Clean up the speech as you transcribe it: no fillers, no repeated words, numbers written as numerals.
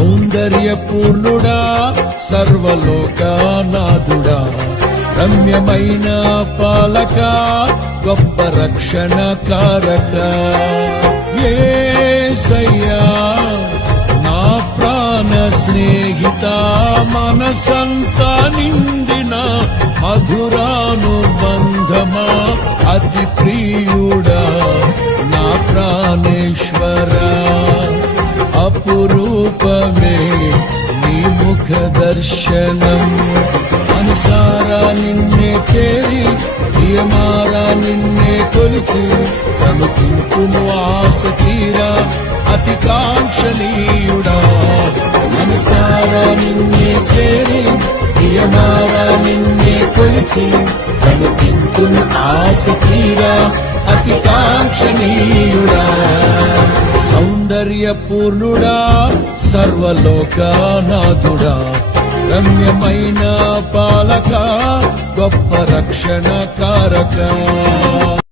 సౌందర్యపూర్ణుడా సర్వలోకనాథుడా రమ్యమైన పాలక గొప్ప రక్షణ కారక యేసయ్యా నా ప్రాణ స్నేహిత మనసంతా నిండిన మధురానుబంధమా అతి ప్రియుడా నా ప్రాణేశ్వరా అపురూపమే నీ ముఖ దర్శనం అనుసారా నిన్నే చేరి ప్రియమారా నిన్నే కొలిచి అనుకుంటును ఆశ తీరా అతి కాంక్షణీయుడా అనుసారా నిన్నే చేరి ప్రియమారా నిన్నే కొలిచి అనుకుంటును ఆశ తీరా అతి కాంక్షణీయుడా సౌందర్యపూర్ణుడా సర్వలోకనాథుడా రమ్యమైన పాలక గొప్ప రక్షణ కారక